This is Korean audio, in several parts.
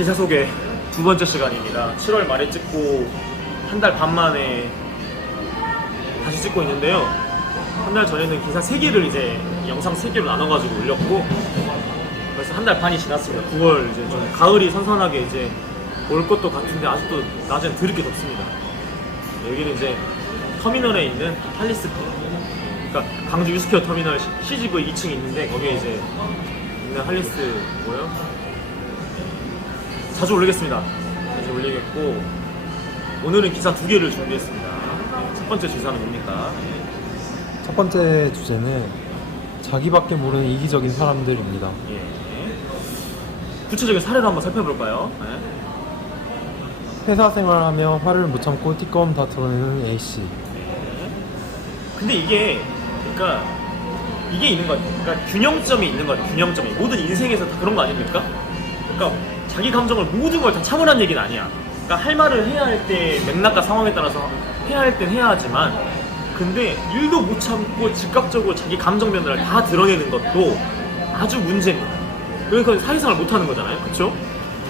기사 소개 두 번째 시간입니다. 7월 말에 찍고 한 달 반 만에 다시 찍고 있는데요. 한 달 전에는 기사 3개를 이제 영상 3개로 나눠가지고 올렸고 벌써 한 달 반이 지났습니다. 9월 이제 좀 가을이 선선하게 이제 올 것도 같은데 아직도 낮엔 드럽게 덥습니다. 여기는 이제 터미널에 있는 할리스코, 그러니까 광주 유스케어 터미널 CGV 2층이 있는데 거기에 이제 있는 할리스고요. 자주 올리겠습니다. 자주 올리겠고 오늘은 기사 2개를 준비했습니다. 첫 번째 기사는 뭡니까? 첫 번째 주제는 자기밖에 모르는 이기적인 사람들입니다. 예. 구체적인 사례를 한번 살펴볼까요? 네. 회사 생활하며 화를 못 참고 띠꺼움 다 드러내는 A씨. 근데 이게 그러니까 이게 있는 거 같아요. 그러니까 균형점이 있는 거 같아요. 균형점이 모든 인생에서 다 그런 거 아닙니까? 그러니까 자기 감정을 모든 걸 다 참으라는 얘기는 아니야. 그러니까 할 말을 해야 할 때 맥락과 상황에 따라서 해야 할 땐 해야 하지만 근데 일도 못 참고 즉각적으로 자기 감정 변화를 다 드러내는 것도 아주 문제입니다. 그러니까 사회생활 못 하는 거잖아요. 그렇죠?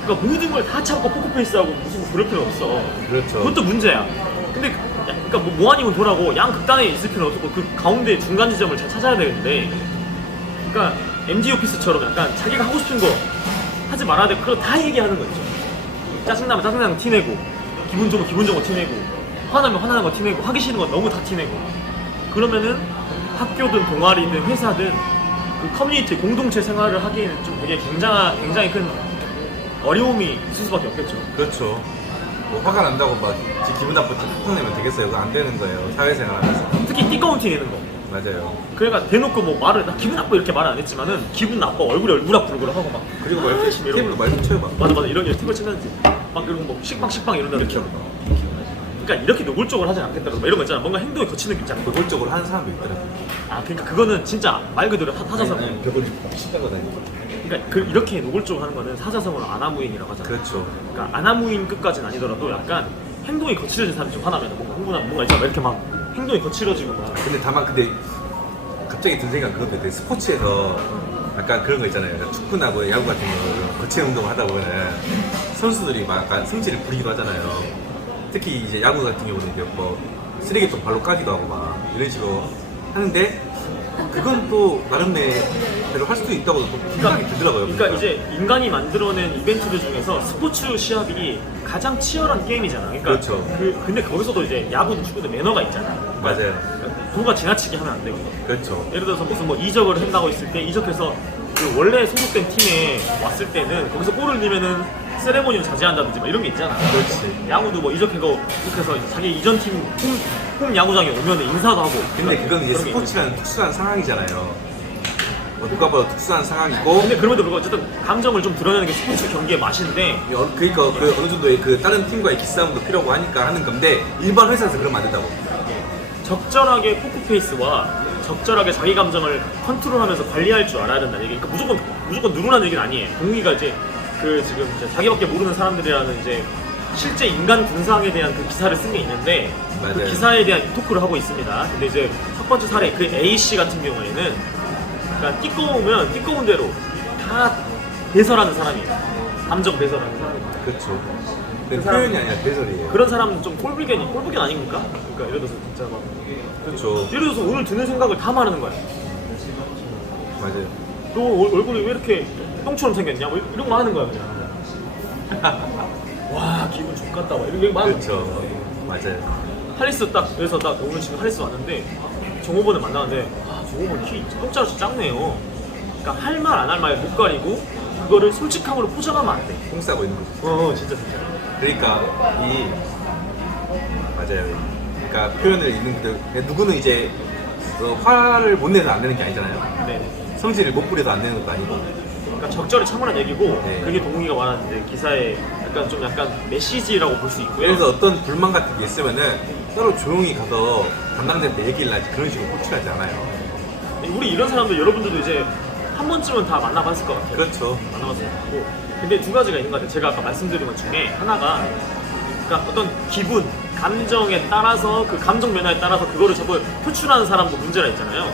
그러니까 모든 걸 다 참고 포커페이스하고 무슨 그럴 필요 없어. 그렇죠. 그것도 문제야. 근데 그러니까 뭐 아니면 도라고 양 극단에 있을 필요는 없고 그 가운데 중간 지점을 잘 찾아야 되는데 그러니까 MG 오피스처럼 약간 자기가 하고 싶은 거 하지 말아야 돼. 그거 다 얘기하는 거 있죠. 짜증나면 짜증나는 거 티내고 기분 좋으면 기분 좋은 거 티내고 화나면 화나는 거 티내고 하기 싫은 거 너무 다 티내고 그러면은 학교든 동아리든 회사든 그 커뮤니티 공동체 생활을 하기에는 좀 되게 굉장히 큰 어려움이 있을 수밖에 없겠죠. 그렇죠. 뭐 화가 난다고 막 기분 나쁠 때 폭풍 내면 되겠어요? 그거 안 되는 거예요. 사회생활 하면서. 특히 띠꺼운 티 내는 거. 맞아요. 그러니까 대놓고 뭐 말을 나 기분 나빠 이렇게 말은 안 했지만은 기분 나빠 얼굴에 우락부락하고 막 그리고 막 이렇게 이러고. 테이블로 말 좀 쳐요 막. 맞아 이런 팁을 치는지 막 그리고 뭐 식빵 이런 데를 이렇게 그러니까 이렇게 노골적으로 하진 않겠다고 이런 거 있잖아. 뭔가 행동이 거치는 게 있잖아. 노골적으로 하는 사람도 있더라고요. 아 그러니까 그거는 진짜 말 그대로 사자성어. 벽을 씹다가 다니고. 그러니까 이렇게 노골적으로 하는 거는 사자성어로 아나무인이라고 하잖아. 그렇죠. 그러니까 아나무인 끝까지는 아니더라도 약간 행동이 거칠어진 사람이 좀 화나면 뭔가 흥분하면 뭔가 있잖아. 이렇게 막 행동이 거칠어지고 막. 근데 다만 갑자기 든 생각 그것도 있대. 스포츠에서 약간 그런 거 있잖아요. 그러니까 축구나 뭐 야구 같은 거 거친 운동을 하다 보면 선수들이 막 약간 성질을 부리기도 하잖아요. 특히 이제 야구 같은 경우는 이제 뭐 쓰레기통 발로 까기도 하고 막 이런 식으로 하는데 그건 또 나름대로 할 수도 있다고 또 생각이 들더라고요. 그러니까 이제 인간이 만들어낸 이벤트들 중에서 스포츠 시합이 가장 치열한 게임이잖아. 그러니까 그렇죠. 근데 거기서도 이제 야구든 축구든 매너가 있잖아. 맞아요. 누가 지나치게 하면 안 되고. 그렇죠. 예를 들어서 무슨 뭐 이적을 한다고 있을 때 이적해서 그 원래 소속된 팀에 왔을 때는 거기서 골을 넣으면은 세레모니를 자제한다든지 막 이런 게 있잖아. 그렇지. 야구도 뭐 이적해서 자기 이전 팀 홈 야구장에 오면 인사도 하고. 근데 그건 이제 그런 게 스포츠라는 특수한 상황이잖아요. 뭐 누가 봐도 특수한 상황이고. 근데 그럼에도 불구하고 어쨌든 감정을 좀 드러내는 게 스포츠 경기의 맛인데 그러니까 그 어느 정도의 그 다른 팀과의 기싸움도 필요하고 하니까 하는 건데 일반 회사에서 그러면 안 된다고. 적절하게 포크페이스와 적절하게 자기 감정을 컨트롤하면서 관리할 줄 알아야 된다는 얘기. 그러니까 무조건 누르라는 얘기는 아니에요. 동의가 이제 그 지금 이제 자기밖에 모르는 사람들이라는 이제 실제 인간 군상에 대한 그 기사를 쓴 게 있는데 맞아요. 그 기사에 대한 토크를 하고 있습니다. 근데 이제 첫 번째 사례 그 A 씨 같은 경우에는 그러니까 띠꺼우면 띠꺼운 대로 다 배설하는 사람이에요. 감정 배설하는 사람이에요. 그렇죠. 근데 그 사람- 표현이 아니라 배설이에요. 그런 사람은 좀 꼴불견 아닙니까? 그러니까 예를 들어서 진짜 막 그렇죠. 예를 들어서 오늘 드는 생각을 다 말하는 거야. 맞아요. 너 얼굴이 왜 이렇게 똥처럼 생겼냐? 뭐 이런 거 하는 거야 그냥. 와 기분 좋겠다. 막 이런 거 하는 거야. 그렇죠. 맞아요. 할리스 그래서 딱 오늘 지금 할리스 왔는데 정호번을 만나는데 정호번 키 똥자루씩 작네요. 그러니까 할 말 안 할 말 못 가리고 그거를 솔직함으로 포장하면 안 돼. 똥 싸고 있는 거죠. 진짜. 그러니까 맞아요. 그러니까 표현을 있는 그대로 누구는 이제 화를 못 내서 안 되는 게 아니잖아요. 네. 성질을 못 부려서 안 되는 것도 아니고. 그러니까 적절히 참으라는 얘기고 네. 그게 동욱이가 말하는데 기사에 약간 메시지라고 볼 수 있고요. 예를 들어서 어떤 불만 같은 게 있으면은 따로 조용히 가서 담당자한테 얘기를 하지 그런 식으로 호출하지 않아요. 우리 이런 사람들 여러분들도 이제 한 번쯤은 다 만나봤을 것 같아요. 그렇죠. 만나봤을 것 같고. 근데 두 가지가 있는 것 같아요. 제가 아까 말씀드린 것 중에 하나가 그러니까 어떤 기분, 감정에 따라서 그 감정 변화에 따라서 그거를 자꾸 표출하는 사람도 문제가 있잖아요.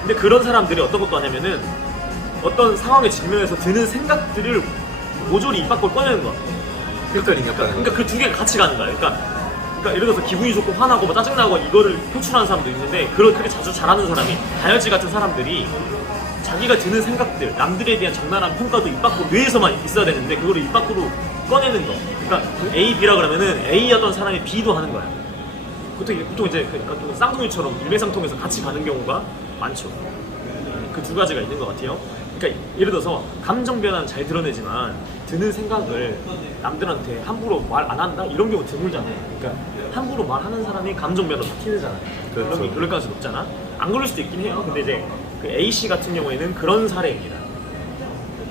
근데 그런 사람들이 어떤 것도 하냐면은 어떤 상황에 직면해서 드는 생각들을 모조리 입 밖으로 꺼내는 거야. 필터링 약간. 그러니까 그 두 개가 같이 가는 거야. 그러니까 예를 들어서 기분이 좋고 화나고 뭐 짜증나고 이거를 표출하는 사람도 있는데 그렇게 자주 잘하는 사람이 다혈질 같은 사람들이 자기가 드는 생각들, 남들에 대한 적나라한 평가도 입 밖으로 뇌에서만 있어야 되는데 그거를 입 밖으로 꺼내는 거. 그러니까 그 A, B라 그러면은 A였던 사람이 B도 하는 거야. 보통 이제 그러니까 좀 쌍둥이처럼 일맥상통해서 같이 가는 경우가 많죠. 그 두 가지가 있는 것 같아요. 그러니까 예를 들어서 감정 변화는 잘 드러내지만 드는 생각을 남들한테 함부로 말 안 한다 이런 경우 드물잖아요. 그러니까 함부로 말하는 사람이 감정 변화 다 티내잖아요. 그렇죠. 그럴 가능성이 높잖아. 안 그럴 수도 있긴 해요. 근데 이제 그 A 씨 같은 경우에는 그런 사례입니다.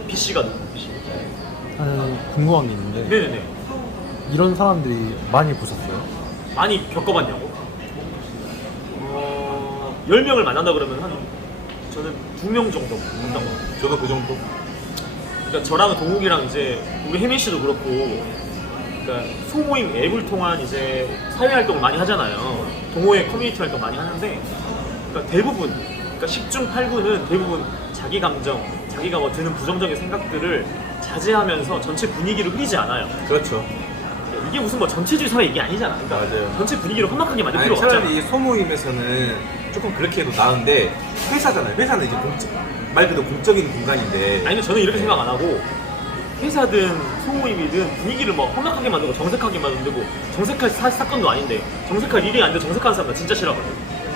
B 씨가 누구? B 씨. 저는 궁금한 게 있는데 네네네. 이런 사람들이 많이 보셨어요? 많이 겪어봤냐고? 10명을 만난다 그러면 저는 2명 정도 만난 것 같아요. 저도 그 정도. 그러니까 저랑 동욱이랑 이제 우리 혜민 씨도 그렇고, 그러니까 소모임 앱을 통한 이제 사회 활동을 많이 하잖아요. 동호회 커뮤니티 활동 많이 하는데, 그러니까 대부분, 그러니까 10중 8구는 대부분 자기 감정, 자기가 뭐 드는 부정적인 생각들을 자제하면서 전체 분위기를 흐리지 않아요. 그렇죠. 이게 무슨 뭐 전체주의 사회 얘기 아니잖아. 그러니까 맞아요. 전체 분위기를 험악하게 만들 아니, 필요가 없잖아. 차라리 이 소모임에서는 조금 그렇게 해도 나은데 회사잖아요. 회사는 이제 말 그대로 공적인 공간인데. 아니 근데 저는 이렇게 생각 안 하고 회사든 소모임이든 분위기를 뭐 험악하게 만들고 정색하게 만들고 정색할 사건도 아닌데 정색할 일이 아닌데 정색하는 사람 나 진짜 싫어하거든.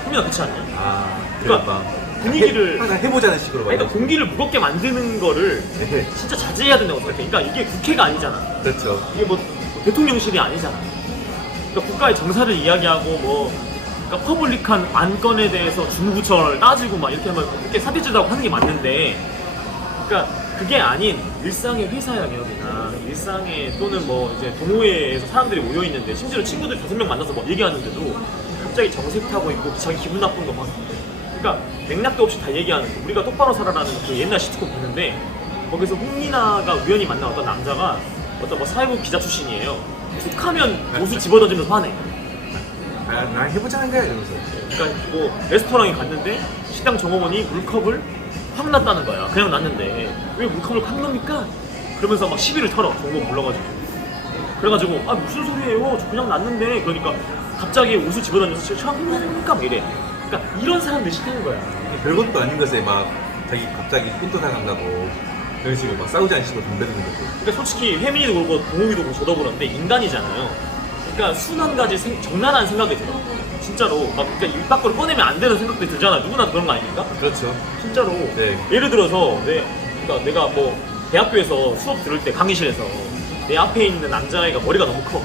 혜민아 그렇지 않냐? 아, 그러니까 그러니까 분위기를 항상 해보자는 식으로 아니, 그러니까 말하죠. 공기를 무겁게 만드는 거를 네. 진짜 자제해야 된다고 생각해. 그러니까 이게 국회가 아니잖아. 그렇죠. 이게 뭐 대통령실이 아니잖아. 그러니까 국가의 정사를 이야기하고 뭐 그러니까 퍼블릭한 안건에 대해서 중부처를 따지고 막 이렇게 하면 이렇게 사대주다고 하는 게 맞는데, 그러니까 그게 아닌 일상의 회사 영역이나 일상의 또는 뭐 이제 동호회에서 사람들이 모여 있는데 심지어 친구들 5명 만나서 뭐 얘기하는데도 갑자기 정색하고 있고 자기 기분 나쁜 거 막, 그러니까 맥락도 없이 다 얘기하는 거. 우리가 똑바로 살아라는 그 옛날 시트콤 보는데 거기서 홍민아가 우연히 만난 어떤 남자가 어떤 뭐 사회부 기자 출신이에요. 툭하면 옷을 집어던지면서 화내. 아, 나 해보자는 거야 이러면서. 그러니까 뭐 레스토랑에 갔는데 식당 종업원이 물컵을 확 놨다는 거야. 그냥 놨는데 왜 물컵을 확 넣습니까? 그러면서 막 시비를 털어. 종업원 불러가지고. 그래가지고 아 무슨 소리예요? 저 그냥 놨는데. 그러니까 갑자기 옷을 집어던져서 저랑 행동하니까 막 이래. 그러니까 이런 사람들이 싫다는 거야. 별것도 아닌 것에 막 자기 갑자기 꾼도사 간다고 그런 식으로 막 싸우지 않은 식으로 덤벼드는 거죠. 그러니까 솔직히 혜민이도 그렇고 동욱이도 그렇고 저도 그런데 인간이잖아요. 그러니까 수만 가지 적나라한 생각이 들어. 진짜로 막 그러니까 입 밖으로 꺼내면 안 되는 생각들이 들잖아. 누구나 그런 거 아닙니까? 그렇죠. 진짜로. 네. 예를 들어서 그러니까 내가 뭐 대학교에서 수업 들을 때 강의실에서 내 앞에 있는 남자애가 머리가 너무 커.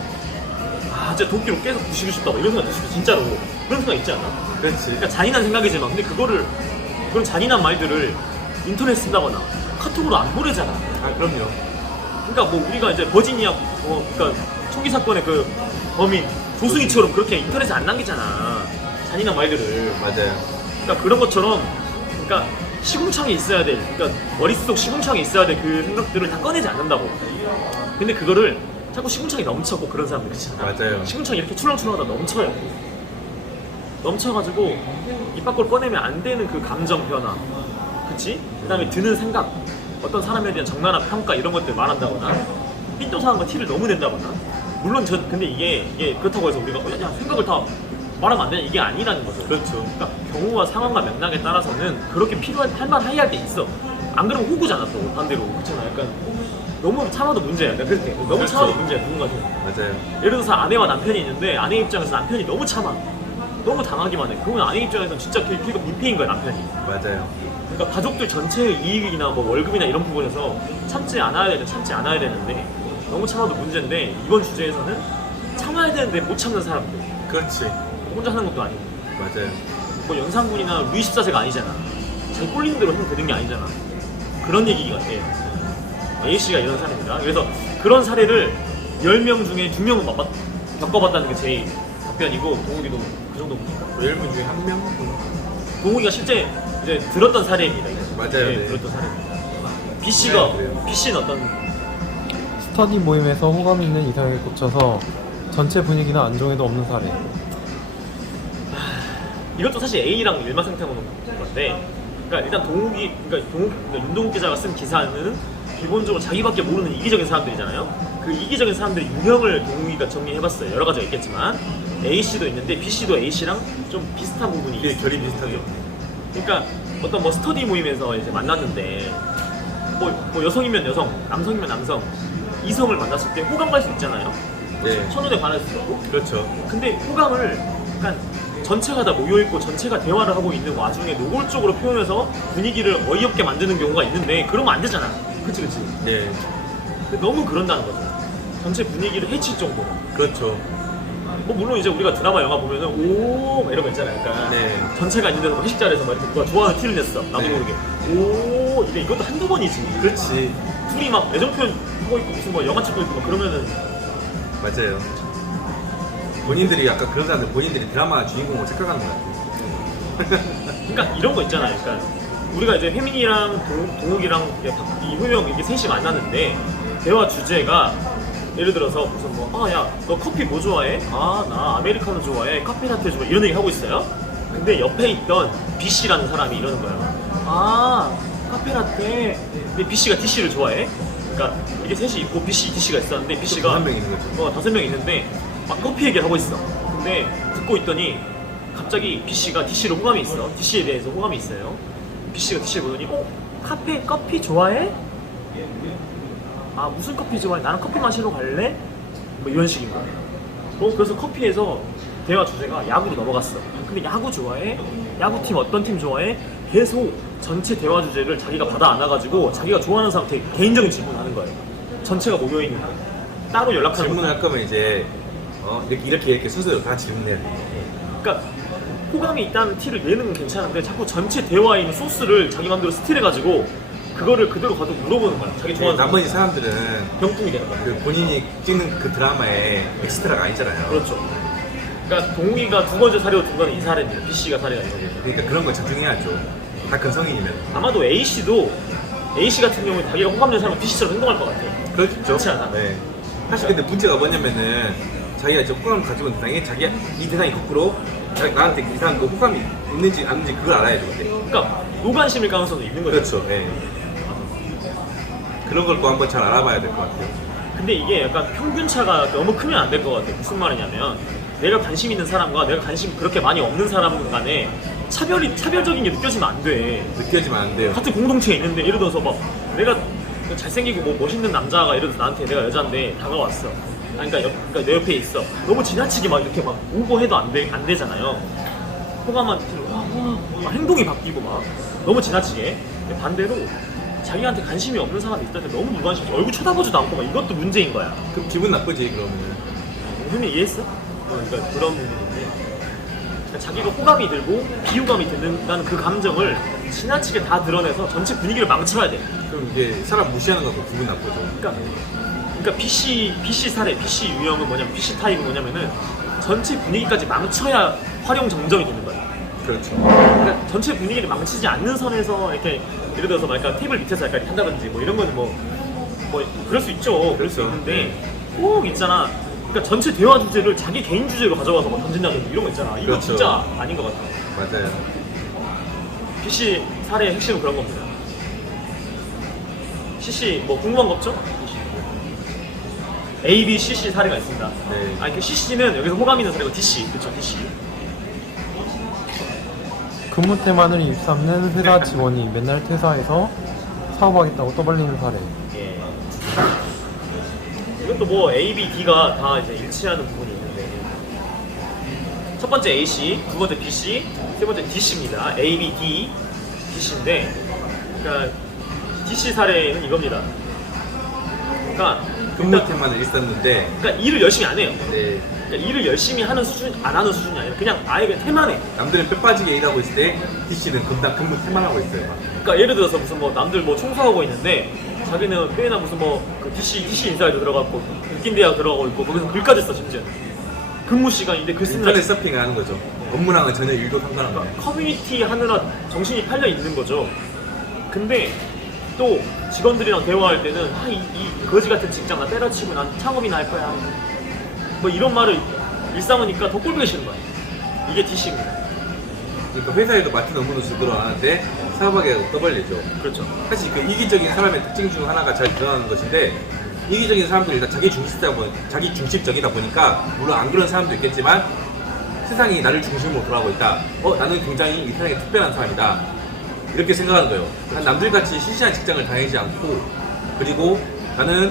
아 진짜 도끼로 계속 부시고 싶다. 이런 생각 들 수도 진짜로 그런 생각 있지 않아? 그렇지. 그러니까 잔인한 생각이지만 근데 그런 잔인한 말들을 인터넷 쓴다거나 카톡으로 안 보내잖아. 아, 그럼요. 그러니까 뭐 우리가 이제 버지니아 그러니까 총기 사건의 그 범인 조승희처럼 그렇게 인터넷에 안 남기잖아. 잔인한 말들을. 맞아요. 그러니까 그런 것처럼 그러니까 시궁창에 있어야 될, 그러니까 머릿속 시궁창에 있어야 될 그 생각들을 다 꺼내지 않는다고. 근데 그거를 자꾸 시궁창이 넘쳐고 그런 사람들 그렇잖아. 맞아요. 시궁창이 이렇게 출렁출렁하다 넘쳐요. 넘쳐가지고 입 밖으로 꺼내면 안 되는 그 감정 변화, 그치? 그다음에 드는 생각, 어떤 사람에 대한 적나라한 평가 이런 것들 말한다거나 삔또사한 거 티를 너무 낸다거나. 물론 근데 이게 그렇다고 해서 우리가 야 생각을 다 말하면 안 되냐 이게 아니라는 거죠. 그렇죠. 그러니까 경우와 상황과 맥락에 따라서는 그렇게 필요한 할만할 때 있어. 안 그러면 호구잖아 또 반대로. 그렇잖아. 약간 너무 참아도 문제야. 내가 그렇게 너무 그렇죠. 참아도 문제야 누군가한테. 맞아요. 예를 들어서 아내와 남편이 있는데 아내 입장에서 남편이 너무 참아. 너무 당하기만 해. 그러면 아내 입장에서는 진짜 걔가 민폐인 거야 남편이. 맞아요. 그러니까 가족들 전체의 이익이나 뭐 월급이나 이런 부분에서 참지 않아야 되는데 너무 참아도 문제인데 이번 주제에서는 참아야 되는데 못 참는 사람들. 그렇지. 혼자 하는 것도 아니고. 맞아요. 뭐 연상군이나 루이 14세가 아니잖아. 자기 꼴리는 대로 힘 드는 게 아니잖아. 그런 얘기 같아요. A씨가 이런 사례입니다. 그래서 그런 사례를 10명 중에 2명은 겪어봤다는 게 제 답변이고 동욱이도 그 정도. 10분 중에 1명? 동욱이가 실제 이제 들었던 사례입니다. 맞아요, 네, 네. 들었던 사례입니다. B씨가 네, 그래요. B씨는 어떤 스터디 모임에서 호감 있는 이성에 꽂혀서 전체 분위기나 안정에도 없는 사례. 이것도 사실 A랑 일맥상통하는 건데, 그러니까 일단 윤동욱 기자가 쓴 기사는 기본적으로 자기밖에 모르는 이기적인 사람들이잖아요. 그 이기적인 사람들의 유형을 동욱이가 정리해봤어요. 여러 가지가 있겠지만 A씨도 있는데 B씨도 A씨랑 좀 비슷한 부분이 이게 있어요. 결이 비슷하죠. 그러니까 어떤 뭐 스터디 모임에서 이제 만났는데 뭐 여성이면 여성, 남성이면 남성, 이성을 만났을 때 호감 갈 수 있잖아요. 네. 첫눈에 반할 수 있고. 그렇죠. 근데 호감을 약간 전체가 다 모여있고 전체가 대화를 하고 있는 와중에 노골적으로 표현해서 분위기를 어이없게 만드는 경우가 있는데 그러면 안 되잖아. 그치. 네. 근데 너무 그런다는 거죠. 전체 분위기를 해칠 정도로. 그렇죠. 뭐 물론 이제 우리가 드라마 영화 보면은 오 이런 거 있잖아요. 그러니까 네. 전체가 있는 데서 회식 자리에서 막 이렇게 누가 좋아하는 티를 냈어. 나도 네. 모르게. 오 근데 이것도 한두 번이지. 그렇지. 둘이 막 애정 표현 하고 있고 무슨 뭐 영화 찍고 있고 막 그러면은 맞아요. 본인들이 약간 그런 사람들 본인들이 드라마 주인공을 착각하는 것 같아요. 그러니까 이런 거 있잖아요. 그러니까 우리가 이제 혜민이랑 동욱이랑 이효영 이게 셋이 만났는데 대화 주제가 예를 들어서 무슨 뭐 야 너 커피 뭐 좋아해? 아 나 아메리카노 좋아해. 카페라테 좋아해. 이런 얘기 하고 있어요. 근데 옆에 있던 B씨라는 사람이 이러는 거예요. 아 카페라테. 근데 B씨가 D씨를 좋아해. 그러니까 이게 셋이 있고 B씨, D씨가 있었는데 B씨가 한 명 있는 거죠. 5명 있는데 막 커피 얘기를 하고 있어. 근데 듣고 있더니 갑자기 B씨가 D씨로 호감이 있어. D씨에 대해서 호감이 있어요. B씨가 D씨를 보더니 커피 좋아해? 아 무슨 커피 좋아해? 나는 커피 마시러 갈래? 뭐 이런 식인 거야. 그래서 커피에서 대화 주제가 야구로 넘어갔어. 근데 야구 좋아해? 야구팀 어떤 팀 좋아해? 계속 전체 대화 주제를 자기가 받아 안아가지고 자기가 좋아하는 사람한테 개인적인 질문을 하는 거예요. 전체가 모여있는 거예요. 따로 연락하는 질문을 거예요. 할 거면 이제 이렇게 순서대로 다 질문해야 돼. 그러니까 호감이 있다는 티를 내는 건 괜찮은데 자꾸 전체 대화에 있는 소스를 자기 맘대로 스틸해가지고 그거를 그대로 가지고 물어보는 거야. 자기 좋아하는 나머지 사람들은 병풍이 되는 거야. 그 본인이 찍는 그 드라마의 엑스트라가 아니잖아요. 그렇죠. 그러니까 동욱이가 두 번째 사례로 둔 거는 이 사례입니다. B씨가 사례가 있는 거예요. 그러니까 그런 걸 존중해야죠. 다 큰 성인이면. 아마도 A씨 같은 경우에 자기가 호감되는 사람은 B씨처럼 행동할 것 같아요. 그렇죠. 그렇지 않아? 네. 사실 근데 문제가 뭐냐면은 자기가 이제 호감을 가지고 있는 대상에 자기가 이 대상이 거꾸로 나한테 이 사람 그 호감이 있는지 안 있는지 그걸 알아야죠. 근데. 그러니까 노관심일 가능성도 있는 거죠. 그렇죠. 네. 그런 걸 또 한번 잘 알아봐야 될 것 같아요. 근데 이게 약간 평균차가 너무 크면 안 될 것 같아요. 무슨 말이냐면 내가 관심 있는 사람과 내가 관심 그렇게 많이 없는 사람 간에 차별적인 게 느껴지면 안 돼. 느껴지면 안 돼요. 같은 공동체에 있는데 예를 들어서 막 내가 잘생기고 뭐 멋있는 남자가 예를 들어서 나한테 내가 여잔데 다가왔어. 그러니까 내 옆에 있어. 너무 지나치게 막 이렇게 막 오고 해도 안 되잖아요. 호감한 막 행동이 바뀌고 막 너무 지나치게. 근데 반대로 자기한테 관심이 없는 사람이 있을 때 너무 무관심해. 얼굴 쳐다보지도 않고 막 이것도 문제인 거야. 그럼 기분 나쁘지 그러면은. 형님 이해했어? 그러니까 그런 부분인데 그러니까 자기가 호감이 들고 비호감이 드는다는 그 감정을 지나치게 다 드러내서 전체 분위기를 망쳐야 돼. 그럼 이제 사람 무시하는 것도 기분 나쁘죠. 그러니까 BC 사례, BC 유형은 뭐냐면 BC 타입은 뭐냐면은 전체 분위기까지 망쳐야 활용 정점이 되는 거야. 그렇죠. 그러니까 전체 분위기를 망치지 않는 선에서 이렇게 예를 들어서 막 약간 테이블 밑에서 약간 이렇게 한다든지 뭐 이런 거는 뭐 그럴 수 있죠. 그럴 수 그렇죠. 있는데 꼭 있잖아. 그러니까 전체 대화 주제를 자기 개인 주제로 가져와서 막 던진다든지 이런 거 있잖아. 이거 그렇죠. 진짜 아닌 것 같아. 맞아요. BC 사례의 핵심은 그런 겁니다. CC 뭐 궁금한 거 없죠? A, B, CC 사례가 있습니다. 네. 아니 그 CC는 여기서 호감 있는 사례고 DC, 그렇죠? DC. 근무 테마를 입삼는 회사 직원이 맨날 퇴사해서 사업하겠다고 떠벌리는 사례. 예. 이것도 뭐 A, B, D가 다 이제 일치하는 부분이 있는데 첫 번째 AC, 두 번째 BC, 세 번째 DC입니다. A, B, D, DC인데 그러니까 DC 사례는 이겁니다. 그러니까 근무 테마는 있었는데 그러니까 일을 열심히 안 해요. 네. 그러니까 일을 열심히 하는 수준, 안 하는 수준이 아니라 그냥 아예 그냥 테마네. 남들은 뼈 빠지게 일하고 있을 때 DC는 금방 근무 테만 하고 있어요. 막. 그러니까 예를 들어서 무슨 뭐 남들 뭐 청소하고 있는데 자기는 꽤나 무슨 그 DC 인사이드 들어갔고 웃긴 대학 들어가고 있고 거기서 글까지 써 심지어. 근무 시간인데 글 쓰느라 인터넷 서핑을 하는 거죠. 업무랑은 전혀 일도 상관없는 거예요. 그러니까 커뮤니티 하느라 정신이 팔려 있는 거죠. 근데 또 직원들이랑 대화할 때는 이 거지 같은 직장 나 때려치고 난 창업이나 할 거야. 뭐 이런 말을 일삼으니까 더 꼴보기 싫은 거야. 이게 DC입니다. 그러니까 회사에도 맡은 업무도 제대로 안 하는데 사업하게 떠벌리죠. 그렇죠. 사실 그 이기적인 사람의 특징 중 하나가 잘 드러나는 것인데 이기적인 사람들이 일단 자기 중심적이다 보니까 물론 안 그런 사람도 있겠지만 세상이 나를 중심으로 돌아가고 있다. 나는 굉장히 이 세상에 특별한 사람이다. 이렇게 생각하는 거예요. 난 남들같이 시시한 직장을 다니지 않고 그리고 나는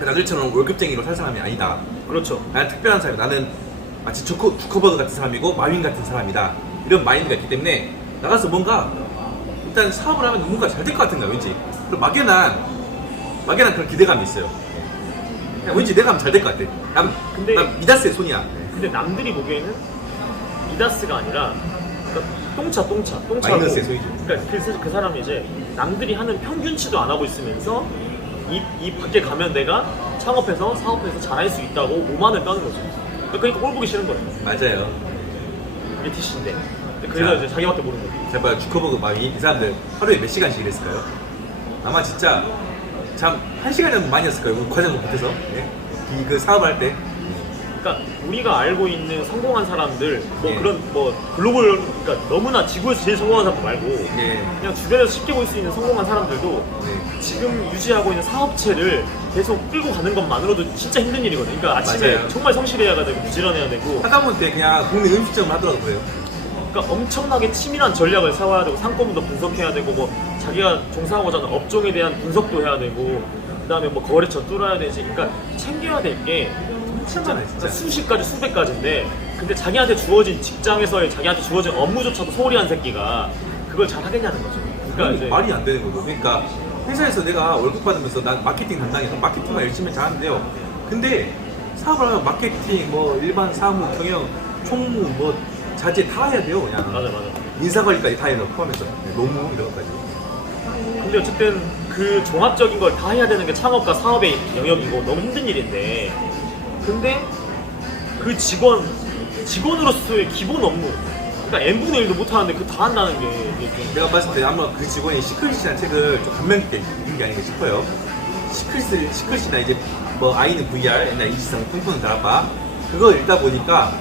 남들처럼 월급쟁이로 살 사람이 아니다. 그렇죠. 나는 특별한 사람이다. 나는 마치 주커버그 같은 사람이고 마윈 같은 사람이다. 이런 마인드가 있기 때문에 나가서 뭔가 일단 사업을 하면 뭔가 잘 될 것 같은 거야 왠지. 그리고 막연한 그런 기대감이 있어요. 그냥 왠지 내가 하면 잘 될 것 같아. 난 미다스의 손이야. 근데 남들이 보기에는 미다스가 아니라 그러니까 똥차고 마이너스의 소리죠. 그러니까 그 사람이 이제 남들이 하는 평균치도 안 하고 있으면서 이 밖에 가면 내가 창업해서 사업해서 잘할 수 있다고 오만을 떠는 거죠. 그러니까 꼴 보기 싫은 거예요. 맞아요. 이게 티시인데 그래서 이제 자기밖에 모르는 거예요. 잘 봐요. 주커버그 마윈 이 사람들 하루에 몇 시간씩 일했을까요? 아마 진짜 참 1시간이라도 많이 했을 거예요. 과정 못해서 그 사업을 할 때. 그러니까 우리가 알고 있는 성공한 사람들 뭐 예. 그런 뭐 글로벌 그러니까 너무나 지구에서 제일 성공한 사람 말고 예. 그냥 주변에서 쉽게 볼 수 있는 성공한 사람들도 네. 지금 유지하고 있는 사업체를 계속 끌고 가는 것만으로도 진짜 힘든 일이거든요. 그러니까 아침에 맞아요. 정말 성실해야 되고 부지런해야 되고 하다못해 그냥 국내 음식점을 하더라도 그래요. 그러니까 엄청나게 치밀한 전략을 세워야 되고 상권도 분석해야 되고 뭐 자기가 종사하고자 하는 업종에 대한 분석도 해야 되고 그다음에 뭐 거래처 뚫어야 되지. 그러니까 챙겨야 될 게 진짜 수십 가지 수백 가지인데 근데 자기한테 주어진 직장에서의 자기한테 주어진 업무조차도 소홀히 한 새끼가 그걸 잘 하겠냐는 거죠. 그러니까 이제 말이 안 되는 거죠. 그러니까 회사에서 내가 월급 받으면서 난 마케팅 담당해서 마케팅만 열심히 잘하는데요. 근데 사업을 하면 마케팅, 뭐 일반 사무, 경영, 총무, 뭐 자재 다 해야 돼요. 그냥 맞아. 인사관리까지 다 해요. 포함해서 노무 이런 것까지. 근데 어쨌든 그 종합적인 걸 다 해야 되는 게 창업과 사업의 영역이고 너무 힘든 일인데 근데 그 직원으로서의 기본 업무 그러니까 n분의 1도 못하는데 그 다 한다는 게 이게 좀 내가 봤을 때 아마 그 직원이 시크릿이라는 책을 좀 감명 깊게 읽은 게 아닌가 싶어요. 시크릿이나 이제 뭐 아이는 VR, 옛날 이지성 꿈꾸는 다락방 그거 읽다 보니까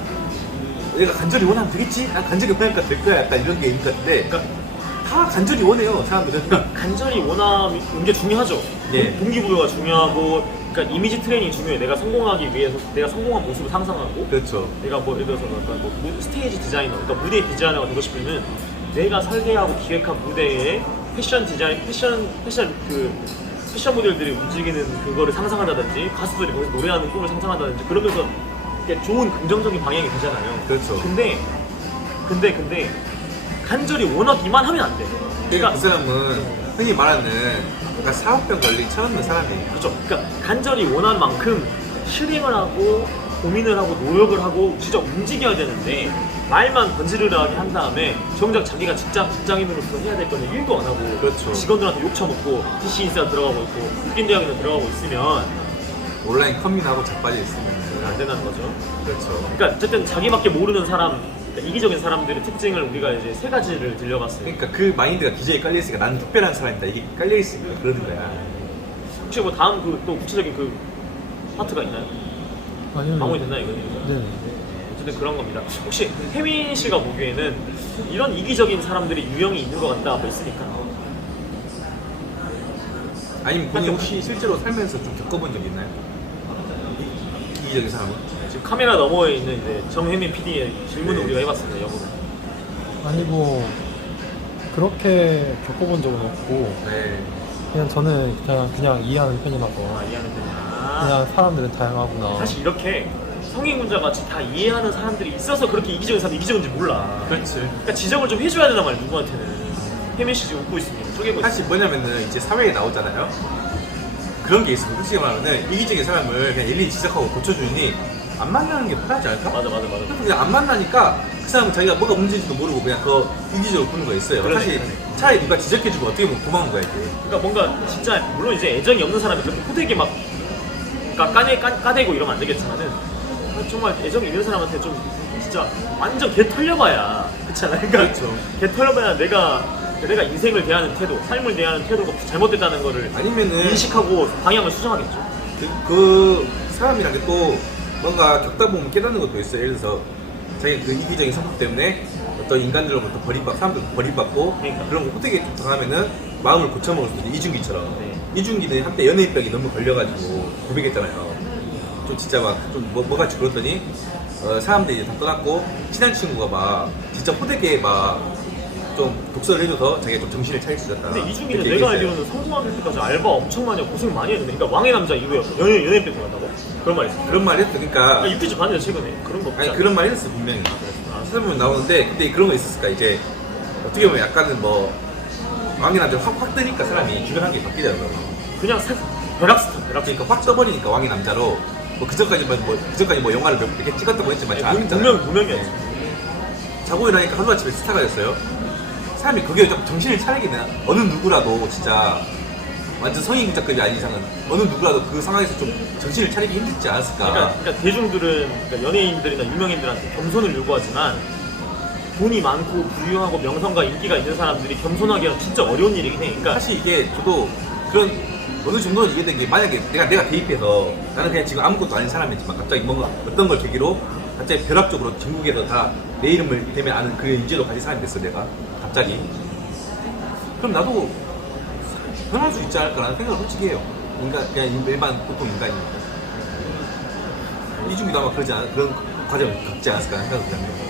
내가 간절히 원하면 되겠지? 난 간절히 원하니까 될 거야. 약간 이런 게 있는 것 같은데 그러니까 다 간절히 원해요, 사람들은. 간절히 원하는 게 중요하죠. 예. 동기부여가 중요하고 그러니까 이미지 트레이닝이 중요해. 내가 성공하기 위해서 내가 성공한 모습을 상상하고 그렇죠. 내가 뭐 예를 들어서 약간 뭐 스테이지 디자이너, 그러니까 무대 디자이너가 되고 싶으면 내가 설계하고 기획한 무대에 패션 모델들이 움직이는 그거를 상상한다든지 가수들이 거기서 노래하는 꿈을 상상한다든지 그러면서 이렇게 좋은 긍정적인 방향이 되잖아요. 그렇죠. 근데 간절히 원하기만 하면 안 돼. 그러니까 그 사람은 흔히 말하는 약간 사업병 걸린 철없는 사람이에요. 그렇죠. 그러니까 간절히 원하는 만큼 실행을 하고 고민을 하고 노력을 하고 진짜 움직여야 되는데 말만 번지르르하게 한 다음에 정작 자기가 직장인으로서 해야 될 거는 일도 안 하고 그렇죠. 직원들한테 욕처먹고 DC 인스타 들어가고 있고 웃긴 대학에는 들어가고 있으면 온라인 커뮤니하고 자빠져 있으면 안 된다는 거죠. 그렇죠. 그러니까 어쨌든 자기밖에 모르는 사람, 그러니까 이기적인 사람들의 특징을 우리가 이제 세 가지를 들려봤어요. 그러니까 그 마인드가 기저에 깔려 있으니까 나는 특별한 사람이다. 이게 깔려 있으니까 그러는 거야. 혹시 뭐 다음 그 또 구체적인 그 파트가 있나요? 아니요. 마무리 됐나요 이거는? 네. 어쨌든 그런 겁니다. 혹시 혜민 씨가 보기에는 이런 이기적인 사람들이 유형이 있는 것 같다 뭐 있으니까? 아니면 본인 혹시 실제로 살면서 좀 겪어본 적 있나요? 이기적인 사람은? 지금 카메라 너머에 있는 이제 정혜민 PD의 질문을 네. 우리가 해봤습니다. 영어로. 아니 뭐 그렇게 겪어본 적은 없고 네. 그냥 저는 그냥 이해하는 편이라서 이해하는 편이야. 그냥 사람들은 다양하구나. 사실 이렇게 성인군자 같이 다 이해하는 사람들이 있어서 그렇게 이기적인 사람이 이기적인지 몰라. 그렇지. 그러니까 지적을 좀 해줘야 되나 말이야 누구한테는. 혜민 씨 지금 웃고 있습니다. 쪼개고 사실 뭐냐면은 이제 사회에 나오잖아요. 그런 게 있어요. 솔직히 말하면은 이기적인 사람을 그냥 일일이 지적하고 고쳐주니 안 만나는 게 편하지 않을까? 맞아. 그래서 그냥 안 만나니까 그 사람은 자기가 뭐가 문제인지도 모르고 그냥 그 이기적으로 보는 거 있어요. 그러네, 사실 그러네. 차라리 누가 지적해주고 어떻게 보면 고마운 거야 이게. 그러니까 뭔가 진짜 물론 이제 애정이 없는 사람이 그렇게 호되게 막 까대고 이러면 안 되겠지만은 정말 애정이 있는 사람한테 좀 진짜 완전 개 털려봐야 그렇잖아. 그러니까 그렇죠. 개 털려봐야 내가 인생을 대하는 태도, 삶을 대하는 태도가 잘못됐다는 거를 아니면은 인식하고 방향을 수정하겠죠. 그 사람이란 게 또 뭔가 겪다 보면 깨닫는 것도 있어요. 예를 들어서 자기 그 이기적인 성격 때문에 어떤 인간들로부터 사람들 버림받고 그러니까. 그런 거 호되게 당하면은 마음을 고쳐먹을 수도 있죠. 이준기처럼. 네. 이준기는 한때 연예인병이 너무 걸려가지고 고백했잖아요. 좀 진짜 막 좀 뭐같이 그랬더니 사람들이 다 떠났고 친한 친구가 막 진짜 호되게 막 좀 독서를 해줘서 자기가 좀 정신을 차릴 수 있었다. 근데 이준기는 그렇게 내가 얘기했어요. 알기로는 성공할 때까지 알바 엄청 많이 하고 고생 많이 했는데, 그러니까 왕의 남자 이후에 연예인병 걸렸다고? 그런 말 있어. 그런 말 했어. 그러니까 유퀴즈 봤는데 최근에 그런 거 없지 아니 않나? 그런 말 했었어 분명히. 찾아보면 나오는데 그때 그런 거 있었을까 이제 어떻게 보면 약간은 뭐 왕의 남자 확 뜨니까 사람이 주변 게 바뀌잖아요. 그냥 벼락스타. 그러니까 확 떠버리니까 왕의 남자로 뭐 그전까지 뭐 영화를 몇 개 찍었다고 했지만 잘 안 했잖아요. 무명이었지. 자고 일어나니까 하루아침에 스타가 됐어요. 사람이 그게 좀 정신을 차리기는 어느 누구라도 진짜 완전 성인급작급이 아닌 이상은 어느 누구라도 그 상황에서 좀 정신을 차리기 힘들지 않았을까. 그러니까 대중들은, 그러니까 연예인들이나 유명인들한테 겸손을 요구하지만 돈이 많고 부유하고 명성과 인기가 있는 사람들이 겸손하기가 진짜 어려운 일이긴 해. 그러니까 사실 이게 저도 그런 어느 정도는 이해된 게 만약에 내가 대입해서 나는 그냥 지금 아무것도 아닌 사람이지만 갑자기 뭔가 어떤 걸 계기로 갑자기 벼락적으로 전국에서 다 내 이름을 대면 아는 그런 인지로 가진 사람이 됐어 내가 갑자기. 그럼 나도 변할 수 있지 않을까라는 생각을 솔직히 해요. 그냥 일반 보통 인간이니까. 이중기도 아마 그런 과정을 겪지 않았을까 하는 생각을 합니다.